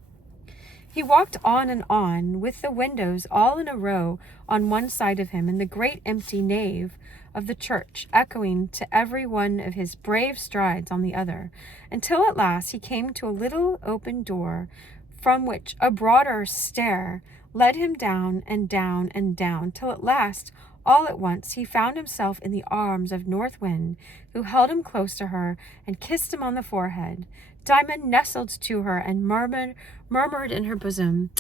He walked on, with the windows all in a row on one side of him, and the great empty nave of the church echoing to every one of his brave strides on the other, until at last he came to a little open door, from which a broader stair led him down and down and down, till at last, all at once, he found himself in the arms of North Wind, who held him close to her and kissed him on the forehead. Diamond nestled to her and murmured in her bosom,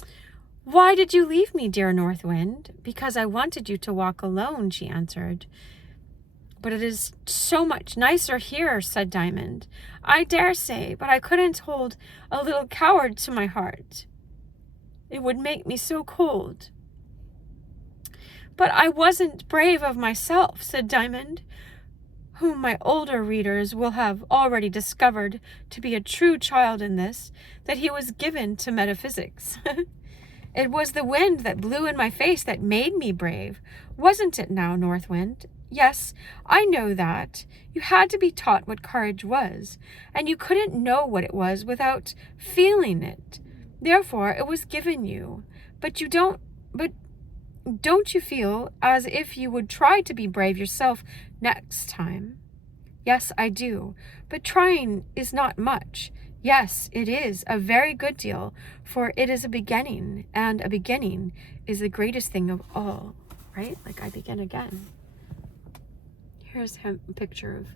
"Why did you leave me, dear North Wind?" "Because I wanted you to walk alone," she answered. "But it is so much nicer here," said Diamond. "I dare say, but I couldn't hold a little coward to my heart. It would make me so cold." "But I wasn't brave of myself," said Diamond, whom my older readers will have already discovered to be a true child in this, that he was given to metaphysics. "It was the wind that blew in my face that made me brave. Wasn't it now, North Wind?" "Yes, I know that. You had to be taught what courage was, and you couldn't know what it was without feeling it. Therefore it was given you. But don't you feel as if you would try to be brave yourself next time?" "Yes, I do. But trying is not much." "Yes, it is a very good deal, for it is a beginning, and a beginning is the greatest thing of all." right? Like I begin again. Here's him, a picture of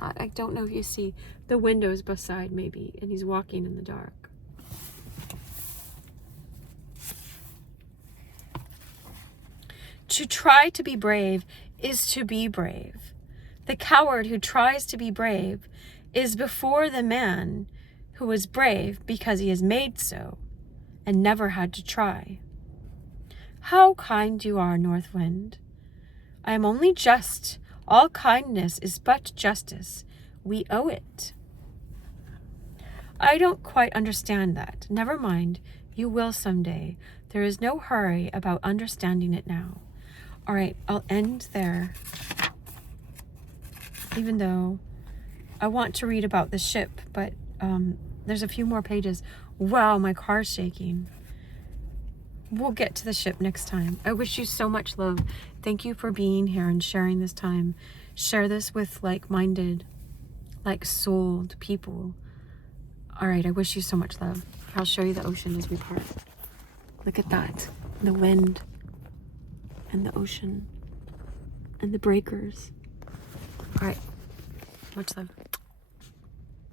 that. I don't know if you see the windows beside maybe, and he's walking in the dark. To try to be brave is to be brave. The coward who tries to be brave is before the man who is brave because he is made so and never had to try. How kind you are, North Wind. I am only just. All kindness is but justice. We owe it. I don't quite understand that. Never mind. You will someday. There is no hurry about understanding it now. All right, I'll end there. Even though I want to read about the ship, but there's a few more pages. Wow, my car's shaking. We'll get to the ship next time. I wish you so much love. Thank you for being here and sharing this time. Share this with like-minded, like-souled people. All right, I wish you so much love. I'll show you the ocean as we part. Look at that. The wind and the ocean and the breakers. All right, much love.